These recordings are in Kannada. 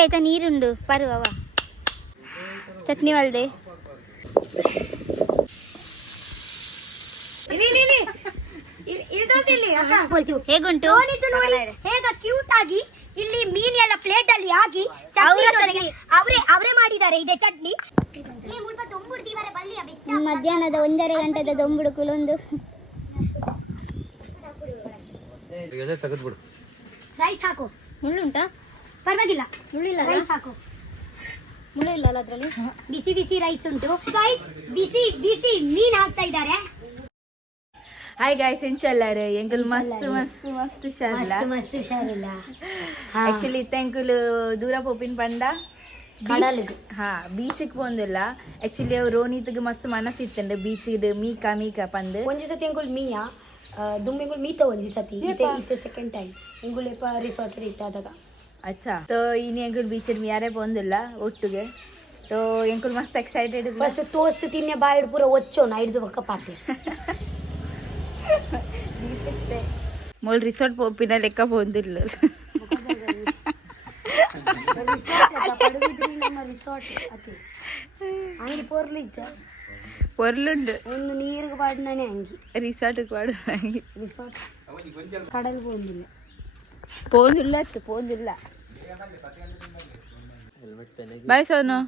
ಆಯ್ತಾ ನೀರುಂಡು ಪರುವವ ಚಟ್ನಿ ಒಳ್ದೆ ಹೇಗುಂಟು ಹೇಗ ಕ್ಯೂಟ್ ಆಗಿ ಇಲ್ಲಿ ಮೀನ್ ಎಲ್ಲ ಪ್ಲೇಟ್ ಅಲ್ಲಿ ಹಾಕಿ ಅವರೇ ಮಾಡಿದ್ದಾರೆ ಇದೆ ಚಟ್ನಿ. ಮಧ್ಯಾಹ್ನದ 1:30 ಗಂಟೆದ ದೊಂಬುಡು ಕುಲೊಂದು ರೈಸ್ ಹಾಕು. ಮುಳ್ಳುಂಟಾ? ಪರವಾಗಿಲ್ಲ, ಮುಳ್ಳಿಲ್ಲ. ರೈಸ್ ಹಾಕು. ಮುಳ್ಳಿಲ್ಲ ಅಲ್ಲ ಅದ್ರಲ್ಲಿ. ಬಿಸಿ ಬಿಸಿ ರೈಸ್ ಉಂಟು ಗೈಸ್. ಬಿಸಿ ಬಿಸಿ ಮೀನ್ ಹಾಕ್ತಾ ಇದ್ದಾರೆ. ಹಾಯ್ ಗಾಯ್ಸ್, ಎಂಚಲ್ಲಾರು ಎಂಕುಲು ಮಸ್ತ್ ಮಸ್ತ್ ಮಸ್ತ್ ಹುಷಾರಿಲ್ಲ. ಮಸ್ತ್ ಹುಷಾರಿಲ್ಲ. ಆಕ್ಚುಲಿ ಇತ್ತ ಎಂಕುಲು ದೂರ ಪೋಪಿನ ಪಂಡ ಕಡಲಿಗೆ ಬೀಚಿಗೆ ಪೋಂದಿಲ್ಲ. ಆಕ್ಚುಲಿ ಅವ್ ರೋನಿತ್ಗೆ ಮಸ್ತ್ ಮನಸ್ಸಿತ್ತಂಡೆ ಬೀಚಿಗೆ ಮೀಕ ಪಂದ್ ಒಂಜಿ ಸತಿ ಎಂಕುಲ್ ಮೀಯ ದುಮ್ಮಿಂಗುಲ್ ಮೀತ ಒಂಜಿ ಸತಿ ಇತ್ತೆ ಸೆಕೆಂಡ್ ಟೈಮ್ ಎಂಕುಲ್ ರಿಸಾರ್ಟ್ ಇತ್ತಾದಾಗ. ಅಚ್ಚಾ ತೋ ಇನ್ನು ಎಂಕುಲು ಬೀಚಿಗೆ ಯಾರೇ ಪೋಂದಿಲ್ಲ ಒಟ್ಟಿಗೆ. ತೋ ಎಂಕುಲು ಮಸ್ತ್ ಎಕ್ಸೈಟೆಡ್. ಫಸ್ಟ್ ತೋಸ್ಟ್ ತಿನ್ನೆ ಬಾಯಿಡ್ ಪೂರ ಒಚ್ಚೋಣ ಹಿಡಿದು ಪಕ್ಕ ಪಾತೆ ಮೊಲ್ ರಿಸಾರ್ಟ್ ಪೋಪಿನ ಲೆಕ್ಕ ಪೋಂದಿಲ್ಲ. ಅಂಗಿ ಪೊರ್ಲಿಚ್ಚ പൊരുളുണ്ട്. ഒന്ന് നീർക്ക് പാടുന്നാണ് അങ്കി റിസോർട്ട് പാടുന്ന റിസോർട്ട് കടൽ പോകുന്നില്ല പോകുന്നില്ല. ബൈ സോനു.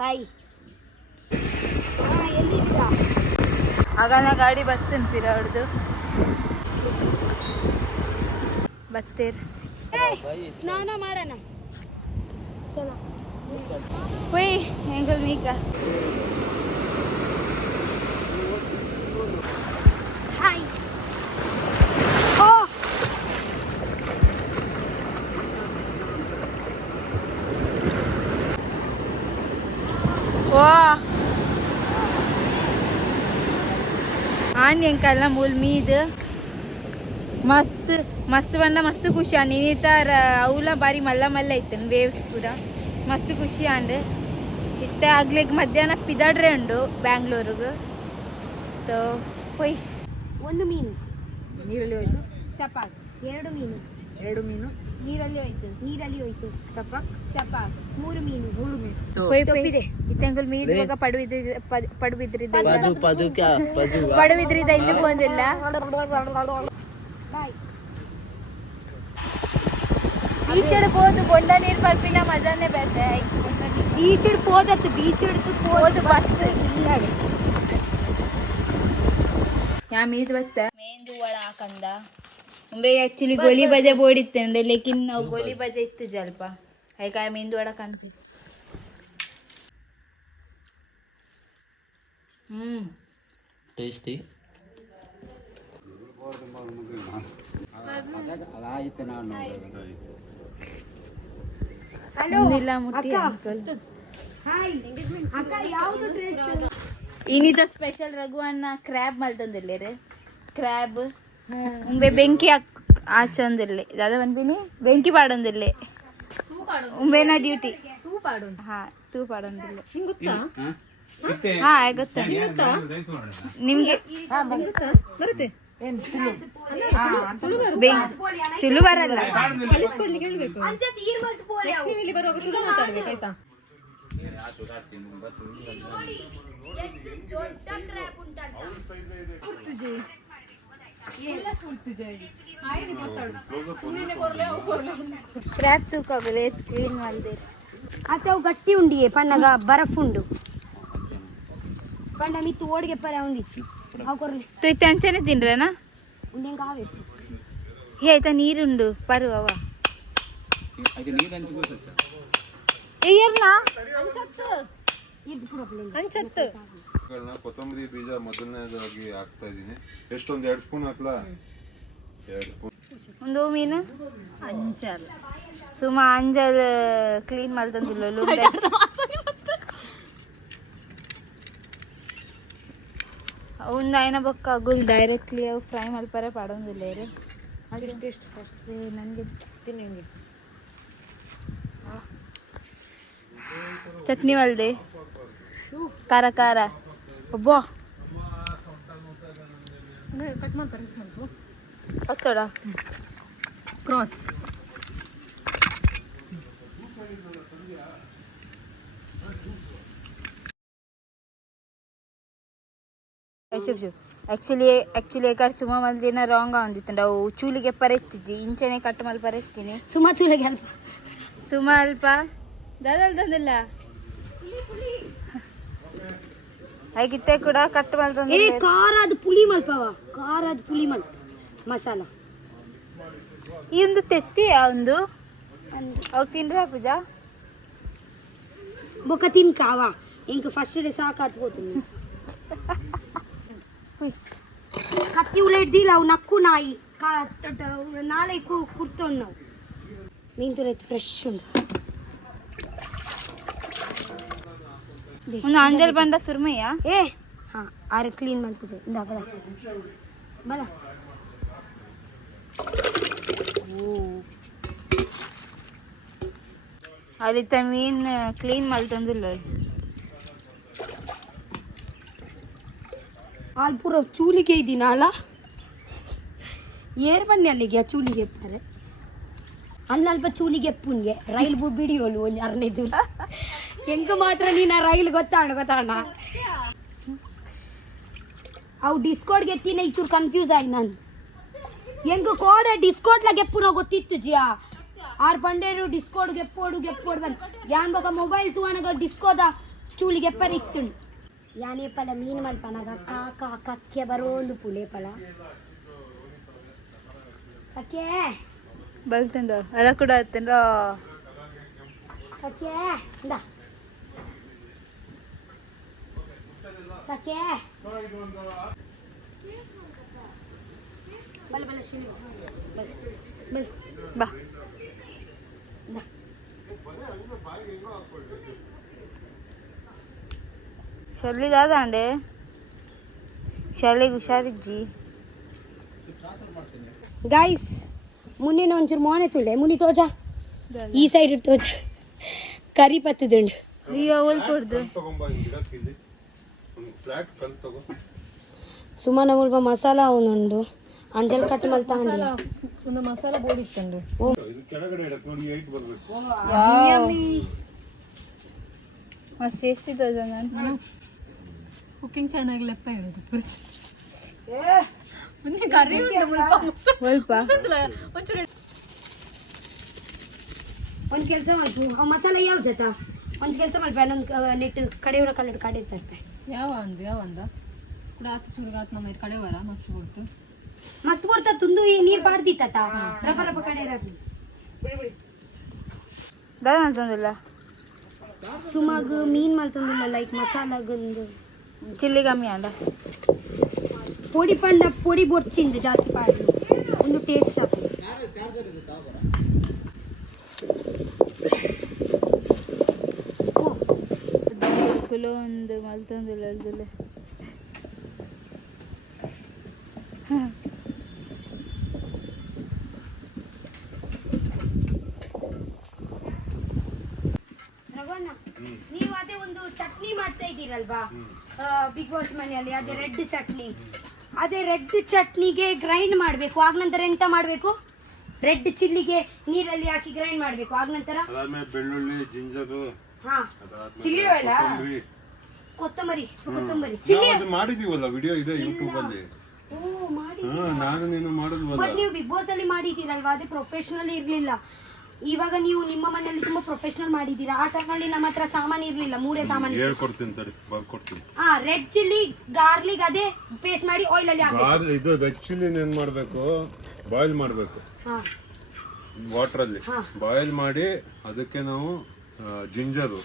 ಬೈ. ಎಲ್ಲಿದ್ದೀರಾ? ಆಗ ನಾ ಗಾಡಿ ಬರ್ತಂತೀರ ಅವ್ರದ್ದು ಬತ್ತೀರ. ಸ್ನಾನ ಮಾಡೋಣ ಚಲೋ. ಹುಯ್ ಹೆಂಗಲ್ ಮೀಕ ಹಾಯ್. ಓ ಆಣ್ ಎಂಕಲ್ನ ಮೂಲ್ ಮೀದ್ ಮಸ್ತ್ ಮಸ್ತ್ ಬಂಡ ಮಸ್ತ್ ಖುಷಿ ಆಂಡ್ ಇನ್ನಿತರ ಅವಲ ಬಾರಿ ಮಲ್ಲ ಮಲ್ಲ ಇತ್ತು ವೇವ್ಸ್ ಕೂಡ ಮಸ್ತ್ ಖುಷಿ ಆಂಡ್ ಇತ್ತ ಆಗ್ಲಿಕ್ಕೆ ಮಧ್ಯಾಹ್ನ ಪಿದಾಡ್ರೆ ಉಂಡು ಬ್ಯಾಂಗ್ಳೂರಿಗೆ. ತೋ ಹೊಯ್ ಒಂದು ಮೀನು ನೀರಲ್ಲಿ ಹೋಯ್ತು. ಚಪಾಕ್ ಎರಡು ಮೀನು ನೀರಲ್ಲಿ ಹೋಯ್ತು. ಚಪಾಕ್ 3 ಮೀನು. ತಪ್ಪಿದೆ ಇತ್ತಂಕಲ್ ಮೀದ್ ಇವಾಗ ಪಡುಬಿದ್ರಿದ್ದ ಇಲ್ಲಿ ಬಂದಿಲ್ಲ. ಬೀಚಡ್ ಹೋದು ಬೊಂಡ ನೀರು ಪರ್ಪಿನ ಮಜಾನೇ ಬೇತೆ. ಬೀಚಡ್ ಹೋದತ್ತು ಬೀಚಡ್ತು ಹೋದು ಬಸ್ತು ಯಾ ಮೀದ್ ಬತ್ತ ಮೇಂದು ಒಳ ಹಾಕಂದ ಮುಂಬೈ ಆಕ್ಚುಲಿ ಗೋಲಿ ಬಜೆ ಬೋಡಿತ್ತಂದೆ ಲೇಕಿನ್ ನಾವು ಗೋಲಿ ಬಜೆ ಇತ್ತು ಜಲ್ಪ ಹೈಕಾಯ ಮೇಂದು ಒಳ ಕಾಣ್ತೀವಿ. ಟೇಸ್ಟಿ. ಮುಟ್ಟಿ ಅಂಕಲ್ ಯಾವುದು ಡ್ರೆಸ್ ಇನ್ನಿತ ಸ್ಪೆಷಲ್ ರಘುವನ್ನ ಕ್ರ್ಯಾಬ್ ಮಲ್ತಂದಿಲ್ಲ ಕ್ರ್ಯಾಬ್ ಮುಂಬೆ ಬೆಂಕಿ ಆಚಂದಿಲ್ಲ ದಾದ ಬಂದಿನಿ ಬೆಂಕಿ ಪಾಡೊಂದಿಲ್ಲ ಮುಂಬೆನ ಡ್ಯೂಟಿ ಹಾ ತೂ ಪಾಡೊಂದಿಲ್ಲ ಹಾ ಗೊತ್ತಾ ನಿಮ್ಗೆ ತುಳು ಬರಲ್ಲ. ಕ್ರ್ಯಾಬ್ ತೂಕಾಗಲ್ಲ ಕ್ಲೀನ್ ಮಾಡಿದೆ ಅಥವಾ ಗಟ್ಟಿ ಉಂಡಿಯೇ ಪಣ್ಣಗ ಬರಫ್ ಉಂಡು ಪಂಡ ಮಿತ್ತು ಓಡಿಗೆ ಪರ ಒಂದಿಚ್ಚಿ ಅವು ಕೊರ್ಲಿ ತುಯ್ತ ಅಂಚನೆ ತಿನ್ರೇನಾ ಉಂಡೆಂಗ ಆವೇತು ಆಯ್ತಾ ನೀರುಂಡು ಪರುವವ ಅನ್ಸತ್ತು. ಕೊತ್ತಂಬರಿ ಬೀಜ ಮೊದಲನೇದಾಗಿ ಹಾಕ್ತಾ ಇದೀನಿ. ಎಷ್ಟೊಂದು 2 ಸ್ಪೂನ್ ಹಾಕ್ಲಾ? 2 ಸ್ಪೂನ್. ಒಂದು ಮೀನು ಅಂಜಲ್ ಸುಮಾ ಅಂಜಲ್ ಕ್ಲೀನ್ ಮಾಡ್ತಂದಿಲ್ಲ ಒಂದು ಆಯ್ನ ಬೊಕ್ಕ ಅಗುಲ್ ಡೈರೆಕ್ಟ್ಲಿ ಅವು ಫ್ರೈ ಮಲ್ಪರೆ ಪಾಡೋದಿಲ್ಲ ರೀ. ಟೇಸ್ಟ್ ಫಸ್ಟ್ ನನಗೆ ತಿನ್ನಿ. ಚಟ್ನಿ ಒಳ್ದೆ ಖಾರ ಖಾರ ಒಬ್ಬ ಕಟ್ ಮಾಡ್ತಾರೆ ಹತ್ತೋಡ ಕ್ರಾಸ್ యాక్చువల్లీ ఇక్కడ సుమ మళ్ళీ రాంగ్ గా ఉంది అವು చూలిಗೆ ಪರೆತ್ತಿಜಿ ಇಂಚನೆ ಕಟ್ ಮಲ್ ಪರೆತ್ತಿನಿ ಸುಮಾ ಚೂಲಿಗೆ ಅಲ್ಪ ಸುಮ ಅಲ್ಪ ದಾದಲ್ ತಂದಿಲ್ಲ ಹಾಗಿತ್ತೆ ಕೂಡ ಕಟ್ ಮಲ್ ತಂದ ಏ ಖಾರದ ಪುಳಿ ಮಲ್ಪವ ಖಾರದ ಪುಳಿ ಮಲ್ ಮಸಾಲ ಈ ಒಂದು ತೆತ್ತಿ ಒಂದು ಅವು ತಿನ್ರ ಪೂಜಾ ಬೊಕ್ಕ ತಿನ್ಕಾವ ಇಂಕ ಫಸ್ಟ್ ಡೇ ಸಾಕಾತ್ಕೋತೀನಿ ಕತ್ತಿ ಉಳ ಹಿಡ್ದಿಲ್ಲ ಅವು ನಕ್ಕು ನಾಯಿ ನಾಳೆ ಕುರ್ತೊಂಡು ನಾವು ಮೀನು ತುರೈತು ಫ್ರೆಶ್ ಉಂಟು ಒಂದು ಅಂಜಲ್ ಬಂಡ ಸುರ್ಮಯ್ಯ ಏ ಹಾಂ ಆರು ಕ್ಲೀನ್ ಮಾಡ್ತಿದ್ದೆ ಇಂದ ಬಲ ಬಲ ಅಲ್ಲಿತ್ತ ಮೀನ್ ಕ್ಲೀನ್ ಮಲ್ತಂದಿಲ್ಲ ಅಲ್ಲಿ ಪೂರ ಚೂಲಿಗೆ ಇದ್ದೀನಲ್ಲ ಏರ್ ಬನ್ನಿ ಅಲ್ಲಿಗೆ ಆ ಚೂಲಿಗೆ ಎಪ್ಪಾರೆ ಅಲ್ಲಲ್ಪ ಚೂಲಿಗೆ ಎಪ್ಪುನ್ಗೆ ರೈಲ್ ಬಿಡಿಯೋಳು ಒಂದು ಅರ್ನೇದು ಹೆಂಗ ಮಾತ್ರ ನೀನು ಆ ರೈಲ್ ಗೊತ್ತಾಣ ಅವು ಡಿಸ್ಕೋಡ್ಗೆ ಎತ್ತಿನ ಈಚೂರು ಕನ್ಫ್ಯೂಸ್ ಆಗಿ ನಾನು ಹೆಂಗ ಕೋಡೆ ಡಿಸ್ಕೋಡ್ಲಾಗ ಎಪ್ಪುನೋ ಗೊತ್ತಿತ್ತು ಜಿಯಾ ಆರು ಬಂಡೇರು ಡಿಸ್ಕೋಡ್ಗೆ ಎಪ್ಪೋಡು ಬಂದು ಯಾನ್ ಬೊಕ ಮೊಬೈಲ್ ತೂವನಗ ಡಿಸ್ಕೋದ ಚೂಲಿಗೆ ಎಪ್ಪರ್ ಇಕ್ತುಂಡು ಯಾನೇ ಪಲ ಮೀನು ಮಲ್ಪನಾಗ ಕಾಕ ಕಕ್ಕೆ ಬರೋಂದು ಪುಳೆ ಪಲ ಕಕ್ಕೆ ಬಲ್ತಂದ ಅಲ್ಲ ಕೂಡ ಆತಂದ್ರ ಕಕ್ಕೆ ಇಂದ ಕಕ್ಕೆ ಬಲ ಬಲ ಶಿಲಿ ಬಲ ಬಾ ಇಂದ ಶಲ್ಲಿಗಾದ ಅಂಡೆ ಶಲ್ಲಿಗೆ ಹುಷಾರಿಜ್ಜಿ ಗಾಯ್ಸ್ ಮುನ್ನಿನ ಒಂಚೂರು ಮೋನೆ ತುಳ್ಳೆ ಮುನಿ ತೋಜ ಈ ಸೈಡ್ ತೋಜ ಕರಿ ಪತ್ತದುಂಡು ಅಯ್ಯೋ ಹೊಲ್ಕೊಡ್ದು ಸುಮ್ಮನೆ ಮುಲ್ಪ ಮಸಾಲ ಅವನುಂಡು ಅಂಜಲ್ ಕಟ್ ಮಲ್ತಾ ಒಂದು ಮಸಾಲ ಬೋರ್ಡ್ ಇತ್ತಂಡು ಮಸ್ತ್ ಎಷ್ಟಿದೆ ನಾನು ಕುಕಿಂಗ್ ಚಾನಲ್ ಲೆಪ್ಪ ಇರೋದು ಸ್ವಲ್ಪ ಒಂದು ಕೆಲಸ ಮಾಡ್ತು ಆ ಮಸಾಲ ಯಾವ ಜೊತೆ ಒಂದು ಕೆಲಸ ಮಾಡ್ಬೇ ಒಂದು ನೆಟ್ಟು ಕಡೆಯವರ ಕಲ್ಲಡು ಕಡೆ ತರ್ಪೆ ಯಾವ ಅಂದ ಕೂಡ ಆತು ಚೂರಿಗೆ ಆತು ನಮ್ಮ ಕಡೆ ವರ ಮಸ್ತ್ ಕೊಡ್ತು ಮಸ್ತ್ ಬರ್ತಾ ತುಂದು ಈ ನೀರು ಬಾಡ್ದಿತ್ತ ರಪ ರಪ ಕಡೆ ಇರೋದು ದಾದ ಅಂತಂದಿಲ್ಲ ಸುಮಾಗ ಮೀನು ಮಲ್ತಂದಿಲ್ಲ ಲೈಕ್ ಮಸಾಲಾಗೊಂದು ಚಿಲ್ಲಿ ಕಮ್ಮಿ ಅಂಡ పొడి పండ పొడి బొచ్చింది జాస్తి పాడు ಒಂದು ಟೇಸ್ಟ್ ಆಗ್ತದೆ ಕುಲೋ ಒಂದು ಮಲ್ತಂದಿಲ್ಲ ಅಲ್ದಲ್ಲ ನೀವು ಅದೇ ಒಂದು ಚಟ್ನಿ ಮಾಡ್ತಾ ಇದ್ದೀರಲ್ವಾ ಬಿಗ್ ಬಾಸ್ ಮನೆಯಲ್ಲಿ ಅದೇ ರೆಡ್ ಚಟ್ನಿ ಅದೇ ರೆಡ್ ಚಟ್ನಿಗೆ ಗ್ರೈಂಡ್ ಮಾಡಬೇಕು ಆಗ ನಂತರ ಎಂತ ಮಾಡಬೇಕು ರೆಡ್ ಚಿಲ್ಲಿಗೆ ನೀರಲ್ಲಿ ಹಾಕಿ ಗ್ರೈಂಡ್ ಮಾಡಬೇಕು ಆಗ ನಂತರ ಬೆಳ್ಳುಳ್ಳಿ ಜಿಂಜರು ಹಾ ಚಿಲ್ಲಿ ಕೊತ್ತಂಬರಿ ಮಾಡಿದೀವಲ್ಲ ವಿಡಿಯೋ ಇದೆ ಯೂಟ್ಯೂಬ್ ಅಲ್ಲಿ ನಾನು ನೀನು ಮಾಡೋದು ಬಟ್ ನೀವು ಬಿಗ್ ಬಾಸ್ ಅಲ್ಲಿ ಮಾಡಿದ್ದೀರಲ್ವಾ ಅದೇ ಪ್ರೊಫೆಷನಲ್ ಇರ್ಲಿಲ್ಲ ಇವಾಗ ನೀವು ನಿಮ್ಮ ಮನೆಯಲ್ಲಿ ತುಂಬಾ ಪ್ರೊಫೆಷನಲ್ ಮಾಡಿದ್ದೀರಾ ಆ ಟೈಮಲ್ಲಿ ನಮ್ಮ ಹತ್ರ ಸಾಮಾನು ಇರ್ಲಿಲ್ಲ ಮೂರೇ ಸಾಮಾನು ಹೇಳ್ಕೊಡ್ತೀನಿ ತಡಿ ಬರ್ಕೊಡ್ತೀನಿ ರೆಡ್ ಚಿಲ್ಲಿ ಗಾರ್ಲಿಕ್ ಅದೇ ಪೇಸ್ಟ್ ಮಾಡಿ ಆಯಿಲ್ ಅಲ್ಲಿ ಹಾಕಬೇಕು ಇದು ರೆಡ್ ಚಿಲ್ಲಿ ಏನ್ ಮಾಡ್ಬೇಕು ಬಾಯ್ಲ್ ಮಾಡ್ಬೇಕು ವಾಟರ್ ಅಲ್ಲಿ ಬಾಯ್ಲ್ ಮಾಡಿ ಅದಕ್ಕೆ ನಾವು ginger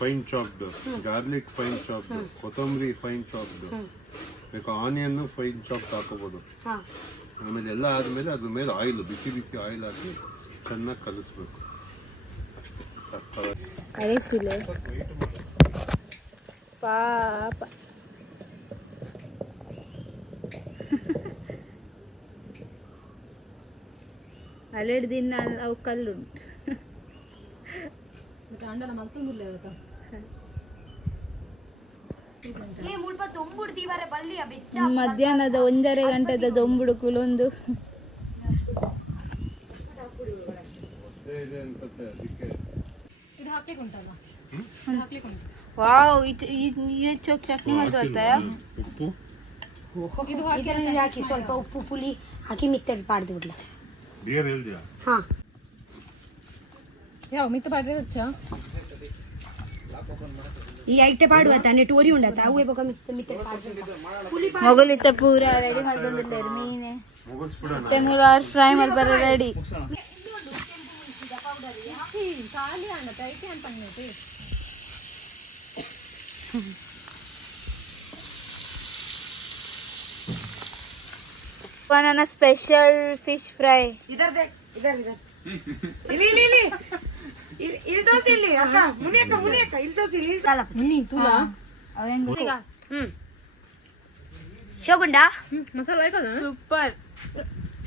fine chopped garlic fine chopped ಕೊತ್ತಂಬರಿ ಫೈನ್ ಚಾಪ್ಡ್ ಬೇಕು ಆನಿಯನ್ ಫೈನ್ ಚಾಪ್ಡ್ ಹಾಕೋಬಹುದು ಆಮೇಲೆ ಎಲ್ಲ ಆದ್ಮೇಲೆ ಅದ್ರ ಮೇಲೆ ಆಯಿಲ್ ಬಿಸಿ ಬಿಸಿ ಆಯಿಲ್ ಹಾಕಿ ಚೆನ್ನಾಗಿ ಕಲಿಸ್ಬೇಕು ಅರಿತಿಲ್ಲ ಪಾಪ ಅಲ್ಲೆರಡು ದಿನ ಅವು ಕಲ್ಲುಂಟು ಅಂಡಲ ಮಲ್ತೊಂದಿಲ್ಲ ಇವತ್ತು ಮಧ್ಯಾಹ್ನದ 1:30 ಗಂಟೆದ ದೊಂಬುಡು ಕುಲೊಂದು ಇದು ಹಾಕ್ಲಿಕ್ಕೆ ಉಂಟಲ್ಲ ಹಾಕ್ಲಿಕ್ಕೆ ಉಂಟು ವಾವ್ ಈ ಚಟ್ನಿ ಮಾಡಿ ಬರ್ತಾಯ ಉಪ್ಪು ಇದರಲ್ಲಿ ಹಾಕಿ ಸ್ವಲ್ಪ ಉಪ್ಪು ಪುಳಿ ಹಾಕಿ ಮಿತ್ತಡಿ ಪಾಡ್ದು ಬಿಡ್ಲ. ಬಿಯರ್ ಹೇಳ್ದಿಯಾ? ಹಾ ಯಾವ ಮಿತ್ತ ಪಾಡ್ರೆ వచ్చా ಈ ಐಟೆ ಪಾಡುವ ತಾನೆ ಟೋರಿ ಉಂಡತ ಅವೇ ಬಕ ಮಿತ್ತಡಿ ಪುಳಿ ಮೊಗಲಿತ್ತ ಪೂರ ರೆಡಿ ಮಾಡ್ಕೊಂಡಿದ್ದಾರೆ ಮೀನೆ ಮುಗಿಸ್ಬಿಡೋಣ. ಮತ್ತೆ ಮುಲಾರ್ ಫ್ರೈ ಮಾಡ್ಬಾರ ರೆಡಿ. ಖಾಲಿ ಅಣ್ಣ ಟೈಟಿ ಅಂತ ಅನ್ನೈತಿ. ನನ್ನ ಸ್ಪೆಷಲ್ ಫಿಶ್ ಫ್ರೈ. इधर देख इधर इधर ಇಲ್ಲಿ ಇಲ್ಲಿ ಇಲ್ಲಿ ಇಲ್ಲಿ ತೋರಿಸಿ ಇಲ್ಲಿ ಅಕ್ಕ ಮುನಿಯಕ್ಕ ಇಲ್ಲಿ ತೋರಿಸಿ ಇಲ್ಲಿ ನೀ ತುಲಾ ಶೋಗುಂಡ ಮಸಾಲ ಆಯ್ತದ ಸೂಪರ್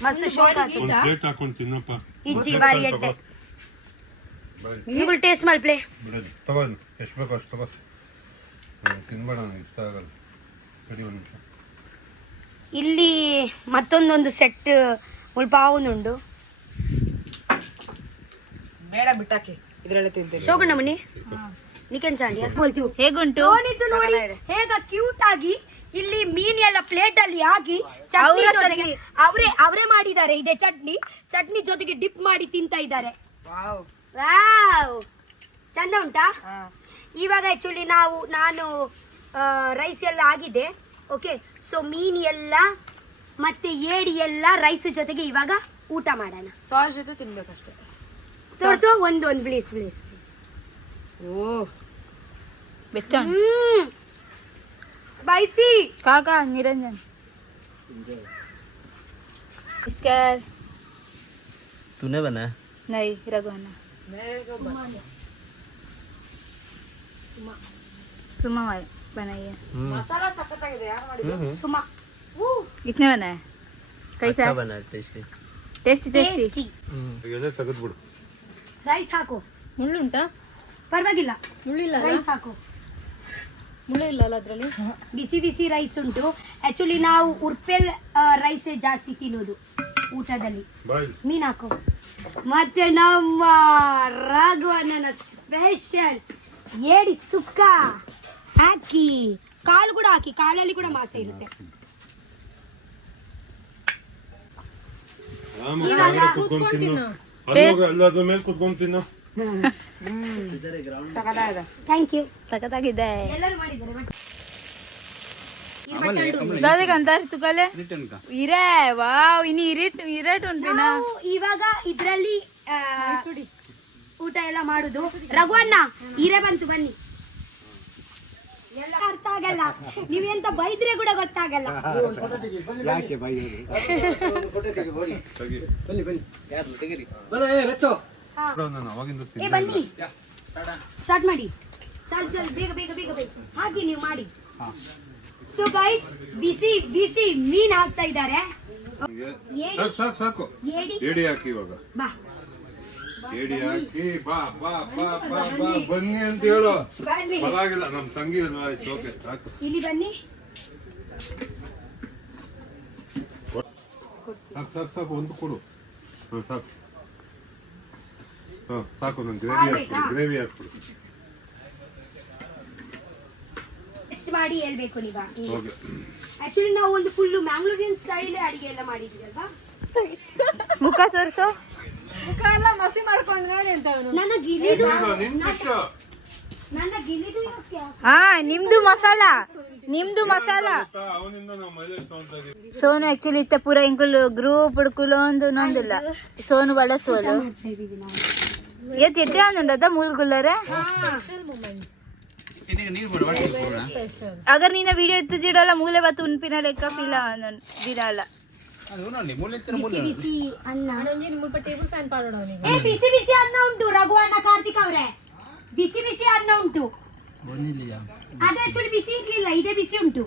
ಮಸ್ತ್ ಶೋಕ ಒಂದ್ ಪ್ಲೇಟ್ ಹಾಕೊಂಡು ತಿನ್ನಪ್ಪ. ಇಜ್ಜಿ ಬಾರಿ ಎಡ್ಡೆ ನೀವು ಟೇಸ್ಟ್ ಮಾಡಿ ಪ್ಲೇ ಬಿಡೋದು ತಗೋ, ಎಷ್ಟು ಬೇಕೋ ಅಷ್ಟು ತಗೋ. ತಿನ್ಬೇಡ, ನನಗೆ ಇಷ್ಟ ಆಗಲ್ಲ. ಸರಿ, ಒಂದು ನಿಮಿಷ. ಇಲ್ಲಿ ಮತ್ತೊಂದೊಂದು ಸೆಟ್ ಉಳ್ಪಾವುನುಂಡು. ಬೇಡ ಬಿಟ್ಟಾಕಿ ಇದ್ರಲ್ಲೇ ತಿಂತೀನಿ. ಶೋಗುಂಡ ಮನಿ ನಿಕೆನ್ ಚಾಂಡಿಯಾ ಬೋಲ್ತೀವಿ ಹೇಗುಂಟು? ನೋಡಿದ್ದು ನೋಡಿ ಹೇಗ ಕ್ಯೂಟ್ ಆಗಿ ಇಲ್ಲಿ ಮೀನ್ ಎಲ್ಲ ಪ್ಲೇಟ್ ಅಲ್ಲಿ ಹಾಕಿ ಚಟ್ನಿ ಜೊತೆಗೆ ಅವರೇ ಮಾಡಿದ್ದಾರೆ. ಇದೆ ಚಟ್ನಿ ಜೊತೆಗೆ ಡಿಪ್ ಮಾಡಿ ತಿಂತಾ ಇದ್ದಾರೆ. ವಾವ್ ಚಂದ ಉಂಟಾ? ಇವಾಗ ಆಕ್ಚುಲಿ ನಾನು ರೈಸ್ ಎಲ್ಲ ಆಗಿದೆ. ಓಕೆ, ಸೊ ಮೀನ್ ಎಲ್ಲ ಮತ್ತೆ ಏಡಿ ಎಲ್ಲ ರೈಸ್ ಜೊತೆಗೆ ಇವಾಗ ಊಟ ಮಾಡೋಣ. ಸಾಸ್ ಜೊತೆ ತಿನ್ಬೇಕಷ್ಟೇ. ತೋರ್ಸೋ ಒಂದು ಪ್ಲೀಸ್. ಓ ಬೆಚ್ಚ ಸ್ಪೈಸಿ. ಕಾಕಾ ನಿರಂಜನ್ इसका तूने बनाया? नहीं रघुआना सुमा बनाई है. ಮಸಾಲಾ ಸಖತ್ತಾಗಿದೆ. ಯಾರು ಮಾಡಿದ್ರು? ಸುಮಾ कितने बनाया? कैसा अच्छा बना, टेस्टी. Tasty tasty. ಎಲೆ ತೆಗೆದ್ಬಿಡು. ರೈಸ್ ಹಾಕು. ಮುಳ್ಳುಂಟಾ? ಪರವಾಗಿಲ್ಲ, ಮುಳ್ಳಿಲ್ಲ ರೈಸ್ ಹಾಕು. ಮುಳ್ಳು ಇಲ್ಲ ಅಲ್ಲ ಅದ್ರಲ್ಲಿ. ಬಿಸಿ ರೈಸ್ ಉಂಟು. ಆಕ್ಚುಲಿ ನಾವು ಉರ್ಪೆಲ್ ರೈಸ್ ಜಾಸ್ತಿ ತಿನ್ನೋದು ಊಟದಲ್ಲಿ. ಬಾಯ್. ಮೀನ್ ಹಾಕು. ಮತ್ತೆ ನಮ್ಮ ರಾಘವಣ್ಣನ ಸ್ಪೆಷಲ್ ಏಡಿ ಸುಕ್ಕ ಹಾಕಿ, ಕಾಳು ಕೂಡ ಹಾಕಿ. ಕಾಳಲ್ಲಿ ಕೂಡ ಮಾಂಸ ಇರುತ್ತೆ. ಆರಾಮಾಗಿ ಕುತ್ಕೊಂಡು ತಿನ್ನು. ಅದ್ರ ಮೇಲೆ ಕುತ್ಕೊಂಡು ತಿನ್ನು. Thank you. ಸಖತ್ತಾಗಿದೆ. ಎಲ್ಲರೂ ಮಾಡಿದ್ದಾರೆ. दादी अंतर तुकाले इरे वाव इनी इरेट उंटिना ನಾವು ಇವಾಗ ಇದ್ರಲ್ಲಿ ಊಟ ಎಲ್ಲ ಮಾಡುದು. ರಘುವಣ್ಣ ಹಿರೇ ಬಂತು, ಬನ್ನಿ. ಎಲ್ಲ ಅರ್ಥ ಆಗಲ್ಲ, ನೀವೆಂತ ಬೈದ್ರೆ ಕೂಡ ಗೊತ್ತಾಗಲ್ಲ. ನಾನು ಅವಾಗಿಂದ ಏ ಬನ್ನಿ, ಸ್ಟಾರ್ಟ್ ಮಾಡಿ. ಚಲ್ ಬೇಗ ಹಾಕಿ ನೀವು ಮಾಡಿ. ಸೊ ಗೈಸ್, ಬಿಸಿ ಮೀನ್ ಹಾಕ್ತಾ ಇದ್ದಾರೆ. ಸಾಕು. ಏಡಿ ಏಡಿ ಹಾಕಿ ಇವಾಗ. ಬಾ ಏಡಿ ಹಾಕಿ ಬಾ ಬನ್ನಿ ಅಂತ ಹೇಳು. ಬನ್ನಿ, ಪರವಾಗಿಲ್ಲ, ನಮ್ ತಂಗಿ ಅಲ್ವಾ, ಆಯ್ತು, ಓಕೆ ಸಾಕು. ಇಲ್ಲಿ ಬನ್ನಿ. ಸಾಕು ಒಂದು ಕೊಡು. ಸಾಕು ಸಾಕು. ನನ್ ಗ್ರೇವಿ ಹಾಕ್ಬಿಡು. ಟೆಸ್ಟ್ ಮಾಡಿ ಹೇಳ್ಬೇಕು ನೀವ. ಓಕೆ. ಆಕ್ಚುಲಿ ನಾವು ಒಂದು ಫುಲ್ ಮ್ಯಾಂಗ್ಳೂರಿಯನ್ ಸ್ಟೈಲ್ ಅಡಿಗೆ ಎಲ್ಲ ಮಾಡಿದ್ವಿ ಅಲ್ವಾ. ಮುಖ ತೋರಿಸು. ಮುಖ ಎಲ್ಲ ಮಸಿ ಮಾಡ್ಕೊಂಡು ನೋಡಿ ಅಂತ ಅವನು. ನನ್ನ ಗಿಲಿದು ಯಾಕೆ? ಹಾ ನಿಮ್ದು ಮಸಾಲಾ ಅವನಿಂದ ನಾವು ಮೈಲೇಜ್ ತಗೊಂತಾ ಇದೀವಿ. ಸೋನು ಆಕ್ಚುಲಿ ಇತ್ತ ಪೂರ ಇಂಕುಲು ಗ್ರೂಪ್ ಹುಡುಕುಲು ಒಂದು ನೊಂದಿಲ್ಲ ಸೋನು ಬಲಸೋಲು ಮಾಡ್ತಾ ಇದೀವಿ ನಾವು. ಎತ್ ಎಟ್ಟೆ ಒಂದುಂಡದ ಮೂಲ್ಗುಲ್ಲರೆ अगर नीना वीडियो इत्तु जिडोला मूले बत्तु उन्पिना लेक्क फील दिनाला ಬಿಸಿ ಅನ್ನ. ಅವನೊಂದು ಮುಲ್ಪ ಟೇಬಲ್ ಫ್ಯಾನ್ ಪಾಡೋಣ ಅವನಿಗೆ. ಬಿಸಿ ಅನ್ನ ಉಂಟು ರಘುವಣ್ಣ, ಕಾರ್ತಿಕ್ ಅವರೇ. ಬಿಸಿ ಅನ್ನ ಉಂಟು. ಅದೇ ಆಕ್ಚುಲಿ ಬಿಸಿ ಇರ್ಲಿಲ್ಲ, ಇದೇ ಬಿಸಿ ಉಂಟು.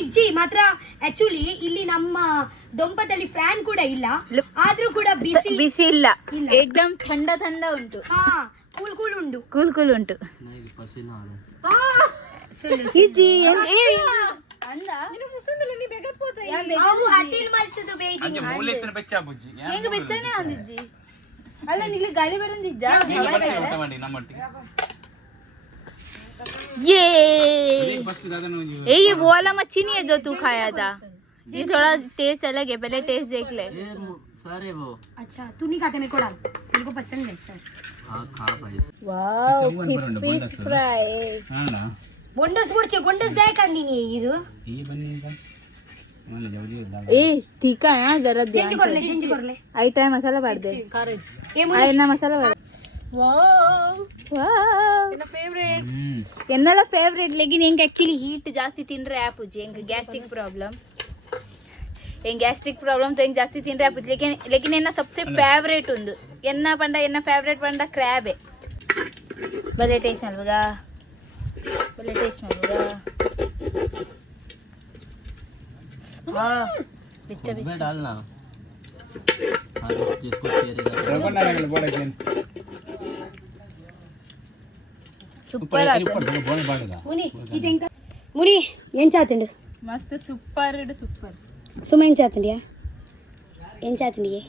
ಇಜ್ಜಿ ಮಾತ್ರ ಆಕ್ಚುಲಿ ಇಲ್ಲಿ ನಮ್ಮ ದೊಂಪದಲ್ಲಿ ಫ್ಯಾನ್ ಕೂಡ ಇಲ್ಲ, ಆದ್ರೂ ಕೂಡ ಬಿಸಿ ಇಲ್ಲ, ಏಕ್ದಮ್ ಥಂಡ ಉಂಟು. ಹಾ, ಕೂಲ್ ಉಂಟು. ಕೂಲ್ ಉಂಟು. ಇಜ್ಜಿ ನಿನ್ನ ಮುಸುಂಡಲ್ಲ ನೀ ಬೇಗತ್ ಪೋತ. ಅವು ಅಟಿಲ್ ಮಲ್ತದು ಬೇಯ್ದಿನಿ. ಹೆಂಗ ಬೆಚ್ಚನೆ ಅಂದಿಜ್ಜಿ ಅಲ್ಲ ನಿಗ್ಲಿ ಗಾಳಿ ಬರಂದಿಜ್ಜ ये ये वो वाला मच्छी नहीं है जो तू खाया था, ये थोड़ा टेस्ट अलग है, पहले टेस्ट देख ले। सारे वो अच्छा तू नहीं खाता, मेरे को डाल, मेरे को पसंद है सर। हाँ खा भाई वाओ फिश फ्राई गोंडस बोर्चे गोंडस जाय कांदी ಇದು ए ठीक है हाँ जरा ध्यान चेंज कर ले आई टाइम मसाला बाड़ दे आई ना मसाला बाड़ ಎನ್ನೆಲ್ಲ ಫೇವ್ರೇಟ್ ಲೆಗಿನ್ ಹೆಂಗೆ ಆ್ಯಕ್ಚುಲಿ ಹೀಟ್ ಜಾಸ್ತಿ ತಿಂದ್ರೆ ಆಪುಜಿ ಹೆಂಗೆ ಗ್ಯಾಸ್ಟ್ರಿಕ್ ಪ್ರಾಬ್ಲಮ್ तो ಹೆಂಗೆ ಜಾಸ್ತಿ ತಿಂದ್ರೆ ಆಪುಜಿ लेकिन ಎನ್ನ सबसे ಫೇವ್ರೇಟ್ ಒಂದು ಎನ್ನ ಫೇವ್ರೇಟ್ ಪಂಡ ಕ್ರ್ಯಾಬೆ ಭಲೆ ಟೇಸ್ಟ್ ಅಲ್ವಗ हाँ बिच्चा में डालना। हाँ जिसको चेरेगा ಸೂಪರ್ ಮುನಿ ಇದೆಂಕ ಮುನಿ ಏನ್ ಚಾತಂಡು ಮಸ್ತ್ ಸೂಪರ್ ಸುಮ್ಮ ಏನ್ ಚಾತಂಡಿಯಾ ಏನ್ ಚಾತಂಡಿಗೆ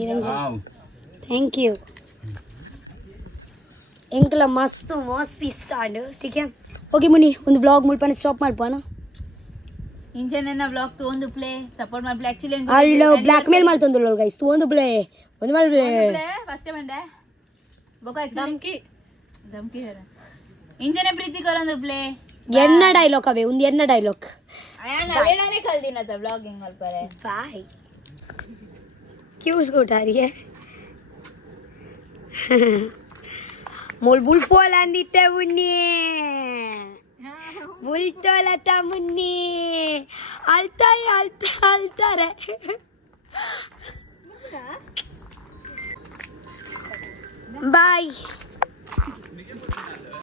ನಿರಂಜನ್ ಥ್ಯಾಂಕ್ ಯು ಎಂಕಲ ಮಸ್ತ್ ಇಷ್ಟ ಅಂಡು ठीक है ಓಕೆ ಮುನಿ ಒಂದು ವ್ಲಾಗ್ ಮುಳ್ಪನೆ ಸ್ಟಾಪ್ ಮಾಡ್ಪಾನ ಇಂಜನ ವ್ಲಾಗ್ ತಗೊಂಡು ಪ್ಲೇ ಸಪೋರ್ಟ್ ಮಾಡ್ಪ್ಲೇ ಆಕ್ಚುಲಿ ಅಲ್ಲ ಬ್ಲಾಕ್ ಮೇಲ್ ಮಾಡ್ತಂದ್ರು ಗೈಸ್ ತಗೊಂಡು ಪ್ಲೇ ಒಂದು ಮಾಡ್ಪ್ಲೇ ಫಸ್ಟ್ ಬಂಡೆ ಬೋಕ ಧಮ್ಕಿ ಹೇಳ ಇಂಜನ ಪ್ರೀತಿ ಕರಂದು ಪ್ಲೇ ಎನ್ನ ಡೈಲಾಗ್ ಅವೇ ಒಂದು ಎನ್ನ ಡೈಲಾಗ್ ಅವೇನೇ ಕಲ್ದಿನ ವ್ಲಾಗಿಂಗ್ ಮಲ್ಪರೆ ಬಾಯ್ क्यों उसको उठा रही है मोल बुलपोल अंदिते मुन्नी बुलतोलता मुन्नी अल्ता रे बाय